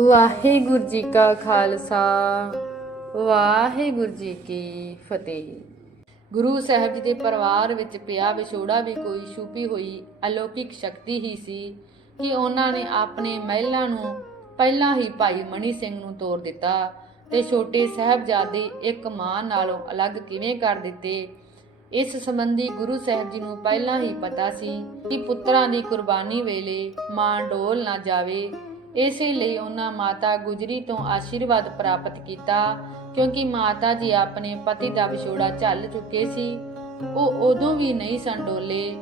ਵਾਹਿਗੁਰੂ ਜੀ ਕਾ ਖਾਲਸਾ, ਵਾਹਿਗੁਰੂ ਜੀ ਕੀ ਫਤਿਹ। ਗੁਰੂ ਸਾਹਿਬ ਜੀ ਦੇ ਪਰਿਵਾਰ ਵਿੱਚ ਪਿਆ ਵਿਛੋੜਾ ਵੀ ਕੋਈ ਛੁਪੀ ਹੋਈ ਅਲੌਕਿਕ ਸ਼ਕਤੀ ਹੀ ਸੀ ਕਿ ਉਹਨਾਂ ਨੇ ਆਪਣੇ ਮਹਿਲਾਂ ਨੂੰ ਪਹਿਲਾਂ ਹੀ ਭਾਈ ਮਣੀ ਸਿੰਘ ਨੂੰ ਤੋੜ ਦਿੱਤਾ ਤੇ ਛੋਟੇ ਸਾਹਿਬਜ਼ਾਦੇ ਇੱਕ ਮਾਂ ਨਾਲੋਂ ਅਲੱਗ ਕਿਵੇਂ ਕਰ ਦਿੱਤੇ? ਇਸ ਸੰਬੰਧੀ ਗੁਰੂ ਸਾਹਿਬ ਜੀ ਨੂੰ ਪਹਿਲਾਂ ਹੀ ਪਤਾ ਸੀ ਕਿ ਪੁੱਤਰਾਂ ਦੀ ਕੁਰਬਾਨੀ ਵੇਲੇ ਮਾਂ ਡੋਲ ਨਾ ਜਾਵੇ ਇਸੇ ਲਈ ਉਹਨਾਂ ਮਾਤਾ ਗੁਜਰੀ ਤੋਂ ਆਸ਼ੀਰਵਾਦ ਪ੍ਰਾਪਤ ਕੀਤਾ, ਕਿਉਂਕਿ ਮਾਤਾ ਜੀ ਆਪਣੇ ਪਤੀ ਦਾ ਵਿਛੋੜਾ ਝੱਲ ਚੁੱਕੇ ਸੀ। ਉਹ ਉਦੋਂ ਵੀ ਨਹੀਂ ਸਨ ਡੋਲੇ।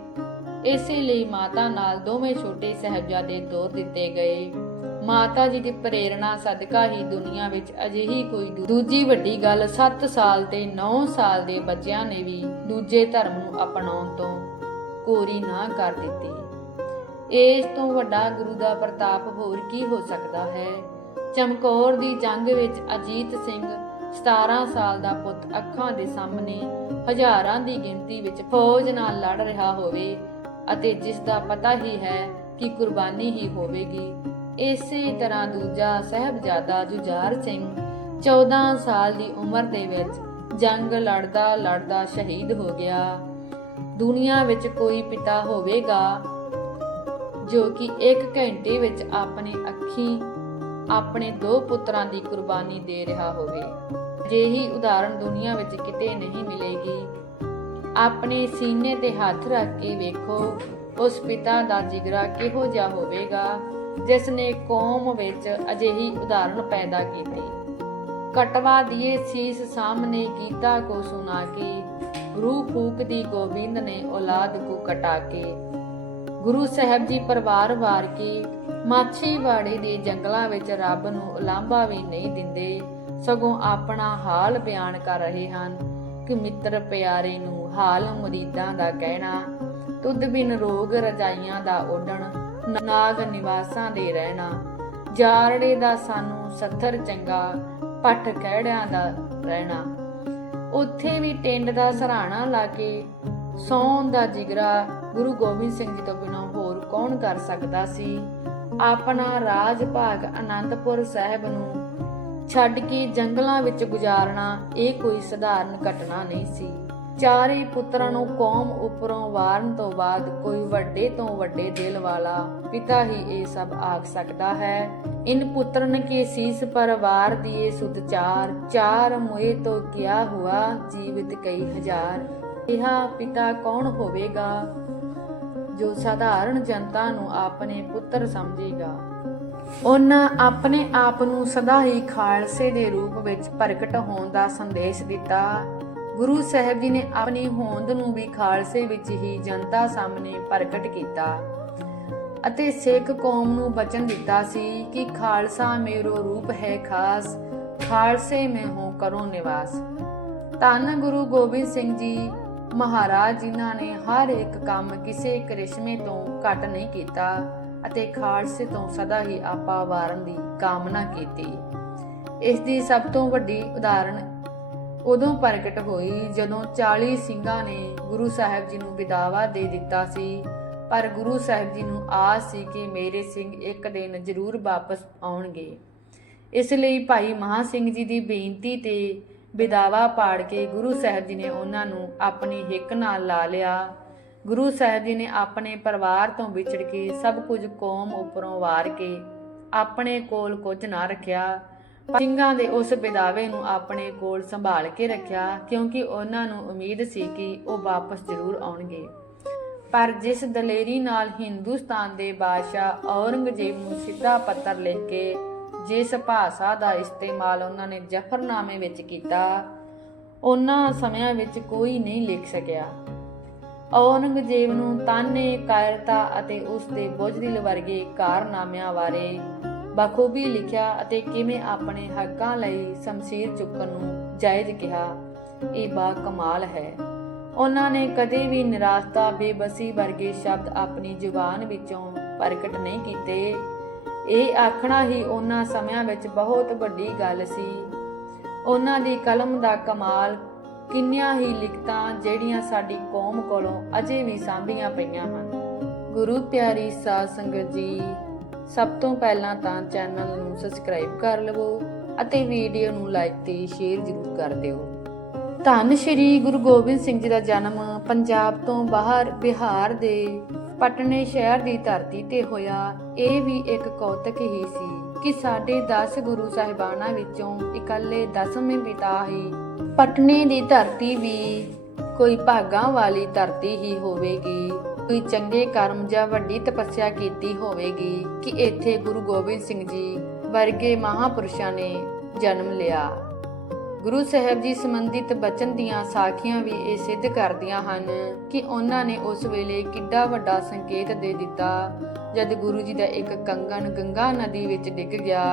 ਇਸੇ ਲਈ ਮਾਤਾ ਨਾਲ ਦੋਵੇਂ ਛੋਟੇ ਸਾਹਿਬਜ਼ਾਦੇ ਤੋਰ ਦਿੱਤੇ ਗਏ। ਮਾਤਾ ਜੀ ਦੀ ਪ੍ਰੇਰਣਾ ਸਦਕਾ ਹੀ ਦੁਨੀਆ ਵਿੱਚ ਅਜਿਹੀ ਕੋਈ ਦੂਜੀ ਵੱਡੀ ਗੱਲ 7 ਸਾਲ ਤੇ 9 ਸਾਲ ਦੇ ਬੱਚਿਆਂ ਨੇ ਵੀ ਦੂਜੇ ਧਰਮ ਨੂੰ ਅਪਣਾਉਣ ਤੋਂ ਕੋਰੀ ਨਾ ਕਰ ਦਿੱਤੀ। ਇਸ ਤੋਂ ਵੱਡਾ ਗੁਰੂ ਦਾ ਪ੍ਰਤਾਪ ਹੋਰ ਕੀ ਹੋ ਸਕਦਾ ਹੈ? ਚਮਕੌਰ ਦੀ ਜੰਗ ਵਿੱਚ ਅਜੀਤ ਸਿੰਘ 17 ਸਾਲ ਦਾ ਪੁੱਤ ਅੱਖਾਂ ਦੇ ਸਾਹਮਣੇ ਹਜ਼ਾਰਾਂ ਦੀ ਗਿਣਤੀ ਵਿੱਚ ਫੌਜ ਨਾਲ ਲੜ ਰਿਹਾ ਹੋਵੇ ਅਤੇ ਜਿਸ ਦਾ ਪਤਾ ਹੀ ਹੈ ਕਿ ਕੁਰਬਾਨੀ ਹੀ ਹੋਵੇਗੀ। ਇਸੇ ਤਰ੍ਹਾਂ ਦੂਜਾ ਸਹਿਬਜ਼ਾਦਾ ਜੁਝਾਰ ਸਿੰਘ 14 ਸਾਲ ਦੀ ਉਮਰ ਦੇ ਵਿੱਚ ਜੰਗ ਲੜਦਾ ਲੜਦਾ ਸ਼ਹੀਦ ਹੋ ਗਿਆ। ਦੁਨੀਆ ਵਿੱਚ ਕੋਈ ਪਿਤਾ ਹੋਵੇਗਾ ਜੋ ਕਿ 1 ਘੰਟੇ ਵਿੱਚ ਆਪਣੇ ਅੱਖੀ, ਆਪਣੇ ਦੋ ਪੁੱਤਰਾਂ ਦੀ ਕੁਰਬਾਨੀ ਦੇ ਰਿਹਾ ਹੋਵੇ। ਅਜਿਹੀ ਉਦਾਹਰਣ ਦੁਨੀਆ ਵਿੱਚ ਕਿਤੇ ਨਹੀਂ ਮਿਲੇਗੀ, ਆਪਣੇ ਸੀਨੇ ਤੇ ਹੱਥ ਰੱਖ ਕੇ ਵੇਖੋ, ਉਸ ਪਿਤਾ ਦਾ ਜਿਗਰਾ ਕਿਹੋ ਜਿਹਾ ਹੋਵੇਗਾ ਜਿਸ ਨੇ ਕੌਮ ਵਿੱਚ ਅਜਿਹੀ ਉਦਾਹਰਣ ਪੈਦਾ ਕੀਤੀ। ਕਟਵਾ ਦਿਏ ਸੀਸ ਸਾਹਮਣੇ ਗੀਤਾ ਕੋ ਸੁਨਾ ਕੇ, ਰੂਹ ਫੂਕਦੀ ਗੋਬਿੰਦ ਨੇ ਔਲਾਦ ਕੋ ਕਟਾ ਕੇ। ਗੁਰੂ ਸਾਹਿਬ ਜੀ ਪਰਿਵਾਰ ਵਾਰ ਕੇ ਮਾਛੀਵਾੜੇ ਦੇ ਜੰਗਲਾਂ ਵਿੱਚ ਰੱਬ ਨੂੰ ਉਲਾਂਭਾ ਵੀ ਨਹੀਂ ਦਿੰਦੇ, ਸਗੋਂ ਆਪਣਾ ਹਾਲ ਬਿਆਨ ਕਰ ਰਹੇ ਹਨ ਕਿ ਮਿੱਤਰ ਪਿਆਰੇ ਨੂੰ ਹਾਲ ਮੁਰੀਦਾਂ ਦਾ ਕਹਿਣਾ, ਤੁਧ ਬਿਨ ਰੋਗ ਰਜਾਈਆਂ ਦਾ ਓਡਣ ਨਾਗ ਨਿਵਾਸਾਂ ਦੇ ਰਹਿਣਾ, ਜਾਰੜੇ ਦਾ ਸਾਨੂੰ ਸੱਥਰ ਚੰਗਾ, ਪੱਠ ਕਿਹੜਿਆਂ ਦਾ ਰਹਿਣਾ। ਉੱਥੇ ਵੀ ਟਿੰਡ ਦਾ ਸਰਾਣਾ ਲਾ ਕੇ, ਸੌਣ ਦਾ ਜਿਗਰਾ ਗੁਰੂ ਗੋਬਿੰਦ ਸਿੰਘ ਜੀ ਤੋਂ ਬਿਨਾਂ ਹੋਰ ਕੌਣ ਕਰ ਸਕਦਾ ਸੀ? ਆਪਣਾ ਰਾਜ ਭਾਗ ਆਨੰਦਪੁਰ ਸਾਹਿਬ ਨੂੰ ਛੱਡ ਕੇ ਜੰਗਲਾਂ ਵਿੱਚ ਗੁਜ਼ਾਰਨਾ ਇਹ ਕੋਈ ਸਧਾਰਨ ਘਟਨਾ ਨਹੀਂ ਸੀ। ਚਾਰੇ ਪੁੱਤਰਾਂ ਨੂੰ ਕੌਮ ਉੱਪਰੋਂ ਵਾਰਨ ਤੋਂ ਬਾਅਦ ਕੋਈ ਵੱਡੇ ਤੋਂ ਵੱਡੇ ਦਿਲ ਵਾਲਾ ਪਿਤਾ ਹੀ ਇਹ ਸਭ ਆਖ ਸਕਦਾ ਹੈ। ਇਨ ਪੁੱਤਰਨ ਕੇ ਸੀਸ ਪਰਵਾਰ ਦੀਏ ਸੁਧ ਚਾਰ ਚਾਰ ਮੁਏ ਤੋਂ ਕਿਆ ਹੁਆ ਜੀਵਿਤ ਕਈ ਹਜ਼ਾਰ। ਇਹ ਪਿਤਾ, ਕੌਣ ਹੋਵੇਗਾ? ਜੋ ਸਾਧਾਰਨ ਜਨਤਾ ਨੂੰ ਆਪਣੇ ਪੁੱਤਰ ਸਮਝੇਗਾ। ਉਹਨਾਂ ਆਪਣੇ ਆਪ ਨੂੰ ਸਦਾ ਹੀ ਖਾਲਸੇ ਦੇ ਰੂਪ ਵਿੱਚ ਪ੍ਰਗਟ ਹੋਣ ਦਾ ਸੰਦੇਸ਼ ਦਿੱਤਾ। ਗੁਰੂ ਸਾਹਿਬ ਜੀ ਨੇ ਆਪਣੀ ਹੋਂਦ ਨੂੰ ਵੀ ਖਾਲਸੇ ਵਿੱਚ ਹੀ ਜਨਤਾ ਸਾਹਮਣੇ ਪ੍ਰਗਟ ਕੀਤਾ ਅਤੇ ਸਿੱਖ ਕੌਮ ਨੂੰ ਬਚਨ ਦਿੱਤਾ ਸੀ ਕਿ ਖਾਲਸਾ ਮੇਰੋ ਰੂਪ ਹੈ ਖਾਸ, ਖਾਲਸੇ ਮੈਂ ਹੂੰ ਕਰੋ ਨਿਵਾਸ। ਧੰਨ ਗੁਰੂ ਗੋਬਿੰਦ ਸਿੰਘ ਜੀ ਮਹਾਰਾਜ ਜਿਨ੍ਹਾਂ ਨੇ ਹਰ ਇੱਕ ਕੰਮ ਕਿਸੇ ਕਰਿਸ਼ਮੇ ਤੋਂ ਘੱਟ ਨਹੀਂ ਕੀਤਾ ਅਤੇ ਖਾਲਸੇ ਤੋਂ ਸਦਾ ਹੀ ਆਪਾ ਵਾਰਨ ਦੀ ਕਾਮਨਾ ਕੀਤੀ। ਇਸ ਦੀ ਸਭ ਤੋਂ ਵੱਡੀ ਉਦਾਹਰਣ ਉਦੋਂ ਪ੍ਰਗਟ ਹੋਈ ਜਦੋਂ 40 ਸਿੰਘਾਂ ਨੇ ਗੁਰੂ ਸਾਹਿਬ ਜੀ ਨੂੰ ਵਿਦਾਵਾ ਦੇ ਦਿੱਤਾ ਸੀ। ਪਰ ਗੁਰੂ ਸਾਹਿਬ ਜੀ ਨੂੰ ਆਸ ਸੀ ਕਿ ਮੇਰੇ ਸਿੰਘ ਇੱਕ ਦਿਨ ਜ਼ਰੂਰ ਵਾਪਸ ਆਉਣਗੇ। ਇਸ ਲਈ ਭਾਈ ਮਹਾ ਸਿੰਘ ਜੀ ਦੀ ਬੇਨਤੀ ਤੇ ਵਿਦਾਵਾ ਪਾੜ ਕੇ ਗੁਰੂ ਸਾਹਿਬ ਜੀ ਨੇ ਉਹਨਾਂ ਨੂੰ ਆਪਣੀ ਹਿੱਕ ਨਾਲ ਲਾ ਲਿਆ। ਗੁਰੂ ਸਾਹਿਬ ਜੀ ਨੇ ਆਪਣੇ ਪਰਿਵਾਰ ਤੋਂ ਵਿਛੜ ਕੇ ਸਭ ਕੁਝ ਕੌਮ ਉੱਪਰੋਂ ਵਾਰ ਕੇ ਆਪਣੇ ਕੋਲ ਕੁਝ ਨਾ ਰੱਖਿਆ। ਸਿੰਘਾਂ ਦੇ ਉਸ ਵਿਦਾਵੇ ਨੂੰ ਆਪਣੇ ਕੋਲ ਸੰਭਾਲ ਕੇ ਰੱਖਿਆ ਕਿਉਂਕਿ ਉਹਨਾਂ ਨੂੰ ਉਮੀਦ ਸੀ ਕਿ ਉਹ ਵਾਪਸ ਜ਼ਰੂਰ ਆਉਣਗੇ। ਪਰ ਜਿਸ ਦਲੇਰੀ ਨਾਲ ਹਿੰਦੁਸਤਾਨ ਦੇ ਬਾਦਸ਼ਾਹ ਔਰੰਗਜ਼ੇਬ ਨੂੰ ਸਿੱਧਾ ਪੱਤਰ ਲਿਖ ਕੇ ਜਿਸ ਭਾਸ਼ਾ ਦਾ ਇਸਤੇਮਾਲ ਉਹਨਾਂ ਨੇ ਜ਼ਫਰਨਾਮੇ ਵਿੱਚ ਕੀਤਾ, ਉਹਨਾਂ ਸਮਿਆਂ ਵਿੱਚ ਕੋਈ ਨਹੀਂ ਲਿਖ ਸਕਿਆ। ਔਰੰਗਜ਼ੇਬ ਨੂੰ ਤਾਨੇ, ਕਾਇਰਤਾ ਅਤੇ ਉਸ ਦੇ ਬੁਝਦਿਲ ਵਰਗੇ ਕਾਰਨਾਮਿਆਂ ਬਾਰੇ ਬਖੂਬੀ ਲਿਖਿਆ ਅਤੇ ਕਿਵੇਂ ਆਪਣੇ ਹੱਕਾਂ ਲਈ ਸ਼ਮਸ਼ੀਰ ਚੁੱਕਣ ਨੂੰ ਜਾਇਜ਼ ਕਿਹਾ, ਇਹ ਬਾ ਕਮਾਲ ਹੈ। ਉਹਨਾਂ ਨੇ ਕਦੇ ਵੀ ਨਿਰਾਸ਼ਤਾ, ਬੇਬਸੀ ਵਰਗੇ ਸ਼ਬਦ ਆਪਣੀ ਜ਼ੁਬਾਨ ਵਿੱਚੋਂ ਪ੍ਰਗਟ ਨਹੀਂ ਕੀਤੇ। ਇਹ ਆਖਣਾ ਹੀ ਉਹਨਾਂ ਸਮਿਆਂ ਵਿੱਚ ਬਹੁਤ ਵੱਡੀ ਗੱਲ ਸੀ। ਉਹਨਾਂ ਦੀ ਕਲਮ ਦਾ ਕਮਾਲ ਕਿੰਨੀਆਂ ਹੀ ਲਿਖਤਾਂ ਜਿਹੜੀਆਂ ਸਾਡੀ ਕੌਮ ਕੋਲੋਂ ਅਜੇ ਵੀ ਸਾਂਭੀਆਂ ਪਈਆਂ ਹਨ। ਗੁਰੂ ਪਿਆਰੀ ਸਾਧ ਸੰਗਤ ਜੀ, ਸਭ ਤੋਂ ਪਹਿਲਾਂ ਤਾਂ ਚੈਨਲ ਨੂੰ ਸਬਸਕ੍ਰਾਈਬ ਕਰ ਲਵੋ ਅਤੇ ਵੀਡੀਓ ਨੂੰ ਲਾਈਕ ਤੇ ਸ਼ੇਅਰ ਜ਼ਰੂਰ ਕਰ ਦਿਓ। ਧੰਨ ਸ਼੍ਰੀ ਗੁਰੂ ਗੋਬਿੰਦ ਸਿੰਘ ਜੀ ਦਾ ਜਨਮ ਪੰਜਾਬ ਤੋਂ ਬਾਹਰ ਬਿਹਾਰ ਦੇ ਪਟਨੇ ਸ਼ਹਿਰ ਦੀ ਧਰਤੀ ਤੇ ਹੋਇਆ। ਇਹ ਵੀ ਇੱਕ ਕੌਤਕ ਹੀ ਸੀ ਕਿ ਸਾਡੇ 10 ਗੁਰੂ ਸਾਹਿਬਾਨਾਂ ਵਿੱਚੋਂ ਇਕੱਲੇ 10ਵੇਂ ਪਿਤਾ ਹੀ। ਪਟਨੇ ਦੀ ਧਰਤੀ ਵੀ ਕੋਈ ਭਾਗਾਂ ਵਾਲੀ ਧਰਤੀ ਹੀ ਹੋਵੇਗੀ। ਕੋਈ ਚੰਗੇ ਕਰਮ ਜਾਂ ਵੱਡੀ ਤਪੱਸਿਆ ਕੀਤੀ ਹੋਵੇਗੀ ਕਿ ਇੱਥੇ ਗੁਰੂ ਗੋਬਿੰਦ ਸਿੰਘ ਜੀ ਵਰਗੇ ਮਹਾਪੁਰਸ਼ਾਂ ਨੇ ਜਨਮ ਲਿਆ। ਗੁਰੂ ਸਾਹਿਬ ਜੀ ਸੰਬੰਧਿਤ ਬਚਨ ਦੀਆਂ ਸਾਖੀਆਂ ਵੀ ਇਹ ਸਿੱਧ ਕਰਦੀਆਂ ਹਨ ਕਿ ਉਹਨਾਂ ਨੇ ਉਸ ਵੇਲੇ ਕਿੱਡਾ ਵੱਡਾ ਸੰਕੇਤ ਦੇ ਦਿੱਤਾ। ਜਦ ਗੁਰੂ ਜੀ ਦਾ ਇੱਕ ਕੰਗਣ ਗੰਗਾ ਨਦੀ ਵਿੱਚ ਡਿੱਗ ਗਿਆ,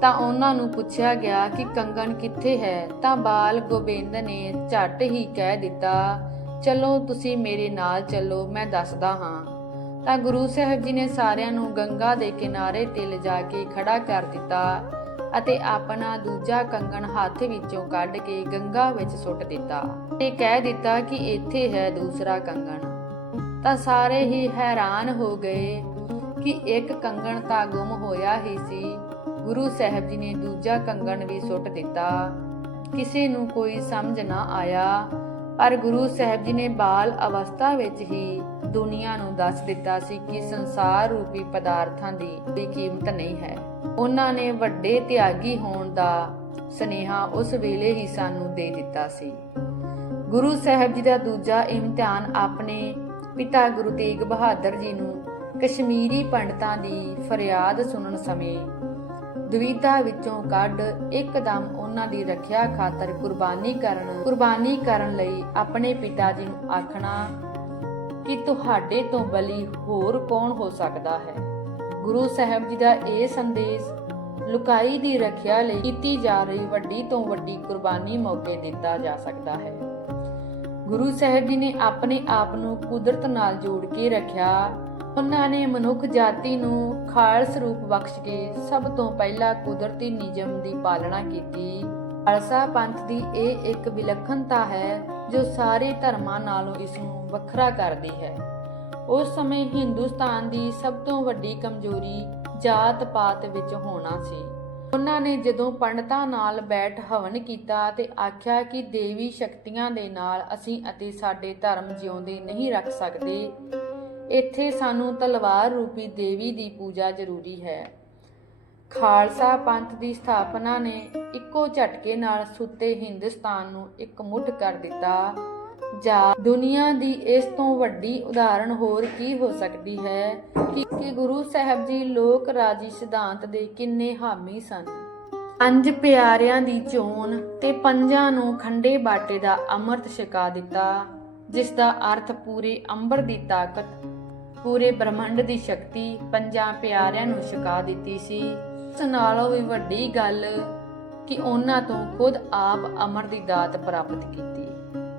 ਤਾਂ ਉਹਨਾਂ ਨੂੰ ਪੁੱਛਿਆ ਗਿਆ ਕਿ ਕੰਗਣ ਕਿੱਥੇ ਹੈ? ਤਾਂ ਬਾਲ ਗੋਬਿੰਦ ਨੇ ਝੱਟ ਹੀ ਕਹਿ ਦਿੱਤਾ, ਚਲੋ ਤੁਸੀਂ ਮੇਰੇ ਨਾਲ ਚੱਲੋ, ਮੈਂ ਦੱਸਦਾ ਹਾਂ। ਤਾਂ ਗੁਰੂ ਸਾਹਿਬ ਜੀ ਨੇ ਸਾਰਿਆਂ ਨੂੰ ਗੰਗਾ ਦੇ ਕਿਨਾਰੇ ਤੇ ਲਿਜਾ ਕੇ ਖੜਾ ਕਰ ਦਿੱਤਾ। ਅਤੇ ਆਪਣਾ ਦੂਜਾ ਕੰਗਣ ਹੱਥ ਵਿੱਚੋਂ ਕੱਢ ਕੇ ਗੰਗਾ ਵਿੱਚ ਸੁੱਟ ਦਿੱਤਾ ਤੇ ਕਹਿ ਦਿੱਤਾ ਕਿ ਇੱਥੇ ਹੈ ਦੂਸਰਾ ਕੰਗਣ। ਤਾਂ ਸਾਰੇ ਹੀ ਹੈਰਾਨ ਹੋ ਗਏ ਕਿ ਇੱਕ ਕੰਗਣ ਤਾਂ ਗੁੰਮ ਹੋਇਆ ਹੀ ਸੀ। ਗੁਰੂ ਸਾਹਿਬ ਜੀ ਨੇ ਦੂਜਾ ਕੰਗਣ ਵੀ ਸੁੱਟ ਦਿੱਤਾ। ਕਿਸੇ ਨੂੰ ਕੋਈ ਸਮਝ ਨਾ ਆਇਆ। ਪਰ ਗੁਰੂ ਸਾਹਿਬ ਜੀ ਨੇ ਬਾਲ ਅਵਸਥਾ ਵਿੱਚ ਹੀ ਦੁਨੀਆ ਨੂੰ ਦੱਸ ਦਿੱਤਾ ਸੀ ਕਿ ਸੰਸਾਰ ਰੂਪੀ ਪਦਾਰਥਾਂ ਦੀ ਕੋਈ ਕੀਮਤ ਨਹੀਂ ਹੈ। ਉਹਨਾਂ ਨੇ ਵੱਡੇ ਤਿਆਗੀ ਹੋਣ ਦਾ ਸਨੇਹਾ ਉਸ ਵੇਲੇ ਹੀ ਸਾਨੂੰ ਦੇ ਦਿੱਤਾ ਸੀ। ਗੁਰੂ ਸਾਹਿਬ ਜੀ ਦਾ ਦੂਜਾ ਇਮਤਿਹਾਨ ਆਪਣੇ ਪਿਤਾ ਗੁਰੂ ਤੇਗ ਬਹਾਦਰ ਜੀ ਨੂੰ ਕਸ਼ਮੀਰੀ ਪੰਡਤਾਂ ਦੀ ਫਰਿਆਦ ਸੁਣਨ ਸਮੇਂ ਦੁਵਿਧਾ ਵਿੱਚੋਂ ਕੱਢ ਇੱਕਦਮ ਉਹਨਾਂ ਦੀ ਰੱਖਿਆ ਖਾਤਰ ਕੁਰਬਾਨੀ ਕਰਨ ਕੁਰਬਾਨੀ ਕਰਨ ਲਈ ਆਪਣੇ ਪਿਤਾ ਜੀ ਨੂੰ ਆਖਣਾ ਕਿ ਤੁਹਾਡੇ ਤੋਂ ਬਲੀ ਹੋਰ ਕੌਣ ਹੋ ਸਕਦਾ ਹੈ? ਗੁਰੂ ਸਾਹਿਬ ਜੀ ਦਾ ਇਹ ਸੰਦੇਸ਼ ਲੁਕਾਈ ਦੀ ਰੱਖਿਆ ਲਈ ਕੀਤੀ ਜਾ ਰਹੀ ਵੱਡੀ ਤੋਂ ਵੱਡੀ ਕੁਰਬਾਨੀ ਮੌਕੇ ਦਿੱਤਾ ਜਾ ਸਕਦਾ ਹੈ। ਗੁਰੂ ਸਾਹਿਬ ਜੀ ਨੇ ਆਪਣੇ ਆਪ ਨੂੰ ਕੁਦਰਤ ਨਾਲ ਜੋੜ ਕੇ ਰੱਖਿਆ। ਉਹਨਾਂ ਨੇ ਮਨੁੱਖ ਜਾਤੀ ਨੂੰ ਖਾਲਸ ਰੂਪ ਬਖਸ਼ ਕੇ ਸਭ ਤੋਂ ਪਹਿਲਾਂ ਕੁਦਰਤੀ ਨਿਯਮ ਦੀ ਪਾਲਣਾ ਕੀਤੀ। ਖਾਲਸਾ ਪੰਥ ਦੀ ਇਹ ਇੱਕ ਵਿਲੱਖਣਤਾ ਹੈ ਜੋ ਸਾਰੇ ਧਰਮਾਂ ਨਾਲੋਂ ਇਸ ਨੂੰ ਵੱਖਰਾ ਕਰਦੀ ਹੈ। ਉਸ ਸਮੇਂ ਹਿੰਦੁਸਤਾਨ ਦੀ ਸਭ ਤੋਂ ਵੱਡੀ ਕਮਜ਼ੋਰੀ ਜਾਤ ਪਾਤ ਵਿੱਚ ਹੋਣਾ ਸੀ। ਉਹਨਾਂ ਨੇ ਜਦੋਂ ਪੰਡਤਾਂ ਨਾਲ ਬੈਠ ਹਵਨ ਕੀਤਾ ਤੇ ਆਖਿਆ ਕਿ ਦੇਵੀ ਸ਼ਕਤੀਆਂ ਦੇ ਨਾਲ ਅਸੀਂ ਅਤੇ ਸਾਡੇ ਧਰਮ ਜਿਉਂਦੇ ਨਹੀਂ ਰੱਖ ਸਕਦੇ, ਇੱਥੇ ਸਾਨੂੰ ਤਲਵਾਰ ਰੂਪੀ ਦੇਵੀ ਦੀ ਪੂਜਾ ਜ਼ਰੂਰੀ ਹੈ। ਖਾਲਸਾ ਪੰਥ ਦੀ ਸਥਾਪਨਾ ਨੇ ਇੱਕੋ ਝਟਕੇ ਨਾਲ ਸੁੱਤੇ ਹਿੰਦੁਸਤਾਨ ਨੂੰ ਇੱਕ ਮੁੱਠ ਕਰ ਦਿੱਤਾ। ਜਾਂ ਦੁਨੀਆ ਦੀ ਇਸ ਤੋਂ ਵੱਡੀ ਉਦਾਹਰਣ ਹੋਰ ਕੀ ਹੋ ਸਕਦੀ ਹੈ? ਕਿ ਗੁਰੂ ਸਾਹਿਬ ਜੀ ਲੋਕ ਰਾਜੀ ਸਿਧਾਂਤ ਦੇ ਕਿੰਨੇ ਹਾਮੀ ਸਨ। ਪੰਜ ਪਿਆਰਿਆਂ ਦੀ ਚੋਣ ਤੇ ਪੰਜਾਂ ਨੂੰ ਖੰਡੇ ਬਾਟੇ ਦਾ ਅੰਮ੍ਰਿਤ ਛਕਾ ਦਿੱਤਾ, ਜਿਸ ਦਾ ਅਰਥ ਪੂਰੇ ਅੰਬਰ ਦੀ ਤਾਕਤ, ਪੂਰੇ ਬ੍ਰਹਮੰਡ ਦੀ ਸ਼ਕਤੀ ਪੰਜਾਂ ਪਿਆਰਿਆਂ ਨੂੰ ਛਕਾ ਦਿੱਤੀ ਸੀ। ਇਸ ਨਾਲੋਂ ਵੀ ਵੱਡੀ ਗੱਲ ਕਿ ਉਹਨਾਂ ਤੋਂ ਖੁਦ ਆਪ ਅਮਰ ਦੀ ਦਾਤ ਪ੍ਰਾਪਤ ਕੀਤੀ।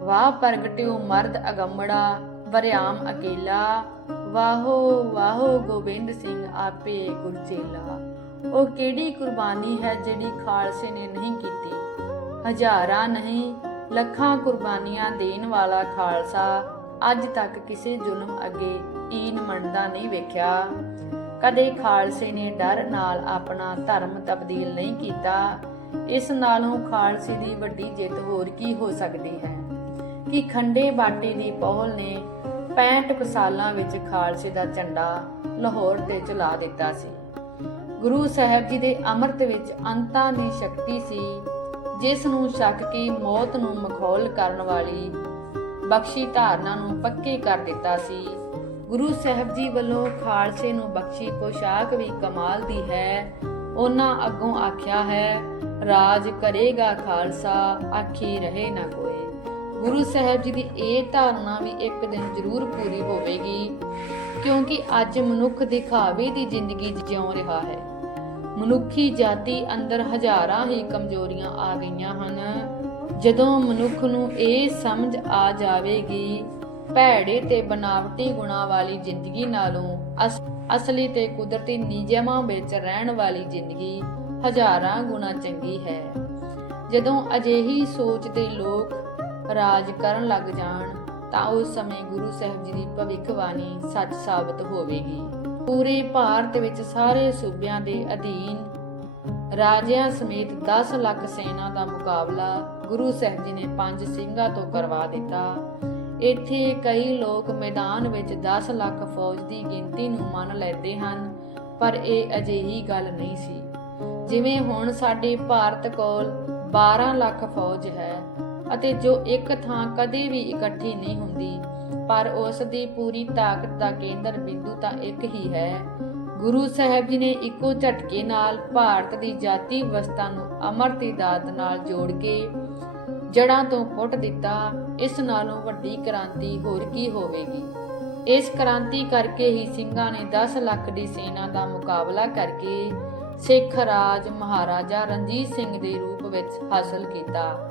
ਵਾਹ ਪ੍ਰਗਟਿਓ ਮਰਦ ਅਗੰਮੜਾ, ਵਰਿਆਮ ਅਕੇਲਾ। ਵਾਹੋ ਵਾਹੋ ਗੋਬਿੰਦ ਸਿੰਘ ਆਪੇ ਗੁਰਚੇਲਾ ਉਹ ਕਿਹੜੀ ਕੁਰਬਾਨੀ ਹੈ ਜਿਹੜੀ ਖਾਲਸੇ ਨੇ ਨਹੀਂ ਕੀਤੀ? ਹਜ਼ਾਰਾਂ ਨਹੀਂ, ਲੱਖਾਂ ਕੁਰਬਾਨੀਆਂ ਦੇਣ ਵਾਲਾ ਖਾਲਸਾ। ਅੱਜ ਤੱਕ ਕਿਸੇ ਜ਼ੁਲਮ ਅੱਗੇ ਈਨ ਮੰਨਦਾ ਨਹੀਂ ਵੇਖਿਆ। ਕਦੇ ਖਾਲਸੇ ਨੇ ਡਰ ਨਾਲ ਆਪਣਾ ਧਰਮ ਤਬਦੀਲ ਨਹੀਂ ਕੀਤਾ। ਇਸ ਨਾਲੋਂ ਖਾਲਸੇ ਦੀ ਵੱਡੀ ਜਿੱਤ ਹੋਰ ਕੀ ਹੋ ਸਕਦੀ ਹੈ? ਕਿ ਖੰਡੇ ਬਾਟੇ ਦੀ ਪਹੁਲ ਨੇ 65 ਕੁ ਸਾਲਾਂ ਵਿੱਚ ਖਾਲਸੇ ਦਾ ਝੰਡਾ ਲਾਹੌਰ ਤੇ ਚਲਾ ਦਿੱਤਾ ਸੀ। ਗੁਰੂ ਸਾਹਿਬ ਜੀ ਦੇ ਅੰਮ੍ਰਿਤ ਵਿੱਚ ਅੰਤਾਂ ਦੀ ਸ਼ਕਤੀ ਸੀ, ਜਿਸ ਨੂੰ ਛੱਕ ਕੇ ਮੌਤ ਨੂੰ ਮਖੌਲ ਕਰਨ ਵਾਲੀ ਬਖਸ਼ੀ ਧਾਰਨਾ ਨੂੰ ਪੱਕੇ ਕਰ ਦਿੱਤਾ ਸੀ। ਗੁਰੂ ਸਾਹਿਬ ਜੀ ਵੱਲੋਂ ਖਾਲਸੇ ਨੂੰ ਬਖਸ਼ੀ ਪੋਸ਼ਾਕ ਵੀ ਕਮਾਲ ਦੀ ਹੈ। ਉਹਨਾਂ ਅੱਗੋਂ ਆਖਿਆ ਹੈ, ਰਾਜ ਕਰੇਗਾ ਖਾਲਸਾ, ਆਖੀ ਰਹੇ ਨਾ ਕੋਈ। ਗੁਰੂ ਸਾਹਿਬ ਜੀ ਦੀ ਇਹ ਧਾਰਨਾ ਵੀ ਇੱਕ ਦਿਨ ਜ਼ਰੂਰ ਪੂਰੀ ਹੋਵੇਗੀ, ਕਿਉਂਕਿ ਅੱਜ ਮਨੁੱਖ ਦਿਖਾਵੇ ਦੀ ਜ਼ਿੰਦਗੀ ਜਿਉ ਰਿਹਾ ਹੈ। ਮਨੁੱਖੀ ਜਾਤੀ ਅੰਦਰ ਹਜ਼ਾਰਾਂ ਹੀ ਕਮਜ਼ੋਰੀਆਂ ਆ ਗਈਆਂ ਹਨ। ਜਦੋਂ ਮਨੁੱਖ ਨੂੰ ਇਹ ਸਮਝ ਆ ਜਾਵੇਗੀ, ਭੈੜੇ ਤੇ ਬਨਾਵਟੀ ਗੁਣਾ ਵਾਲੀ ਜ਼ਿੰਦਗੀ ਨਾਲੋਂ ਅਸਲੀ ਤੇ ਕੁਦਰਤੀ ਨਿਯਮਾਂ ਵਿੱਚ ਰਹਿਣ ਵਾਲੀ ਜ਼ਿੰਦਗੀ ਹਜ਼ਾਰਾਂ ਗੁਣਾ ਚੰਗੀ ਹੈ। ਜਦੋਂ ਅਜਿਹੀ ਸੋਚ ਦੇ ਲੋਕ ਰਾਜ ਕਰਨ ਲੱਗ ਜਾਣ, ਤਾਂ ਉਸ ਸਮੇਂ ਗੁਰੂ ਸਾਹਿਬ ਜੀ ਦੀ ਭਵਿੱਖਬਾਣੀ ਸੱਚ ਸਾਬਤ ਹੋਵੇਗੀ। ਪੂਰੇ ਭਾਰਤ ਵਿੱਚ ਸਾਰੇ ਸੂਬਿਆਂ ਦੇ ਅਧੀਨ ਰਾਜਿਆਂ ਸਮੇਤ 10 ਲੱਖ ਸੈਨਾ ਦਾ ਮੁਕਾਬਲਾ ਗੁਰੂ ਸਾਹਿਬ ਜੀ ਨੇ ਪੰਜ ਸਿੰਘਾਂ ਤੋਂ ਕਰਵਾ ਦਿੱਤਾ। ਇੱਥੇ ਕਈ ਲੋਕ ਮੈਦਾਨ ਵਿੱਚ 10 ਲੱਖ ਫੌਜ ਦੀ ਗਿਣਤੀ ਨੂੰ ਮੰਨ ਲੈਂਦੇ ਹਨ, ਪਰ ਇਹ ਅਜਿਹੀ ਗੱਲ ਨਹੀਂ ਸੀ। ਜਿਵੇਂ ਹੁਣ ਸਾਡੇ ਭਾਰਤ ਕੋਲ 12 ਲੱਖ ਫੌਜ ਹੈ ਅਤੇ ਜੋ ਇੱਕ ਥਾਂ ਕਦੇ ਵੀ ਇਕੱਠੀ ਨਹੀਂ ਹੁੰਦੀ, ਪਰ ਉਸ ਦੀ ਪੂਰੀ ਤਾਕਤ ਦਾ ਕੇਂਦਰ ਬਿੰਦੂ ਤਾਂ ਇੱਕ ਹੀ ਹੈ। ਗੁਰੂ ਸਾਹਿਬ ਜੀ ਨੇ ਇੱਕੋ ਝਟਕੇ ਨਾਲ ਭਾਰਤ ਦੀ ਜਾਤੀ ਵਿਵਸਥਾ ਨੂੰ ਅਮਰਤੀ ਦਾਤ ਨਾਲ ਜੋੜ ਕੇ ਜੜਾਂ ਤੋਂ ਪੁੱਟ ਦਿੱਤਾ। ਇਸ ਨਾਲੋਂ ਵੱਡੀ ਕ੍ਰਾਂਤੀ ਹੋਰ ਕੀ ਹੋਵੇਗੀ? ਇਸ ਕ੍ਰਾਂਤੀ ਕਰਕੇ ਹੀ ਸਿੰਘਾਂ ਨੇ 10 ਲੱਖ ਦੀ ਸੈਨਾ ਦਾ ਮੁਕਾਬਲਾ ਕਰਕੇ ਸਿੱਖ ਰਾਜ ਮਹਾਰਾਜਾ ਰਣਜੀਤ ਸਿੰਘ ਦੇ ਰੂਪ ਵਿੱਚ ਹਾਸਲ ਕੀਤਾ।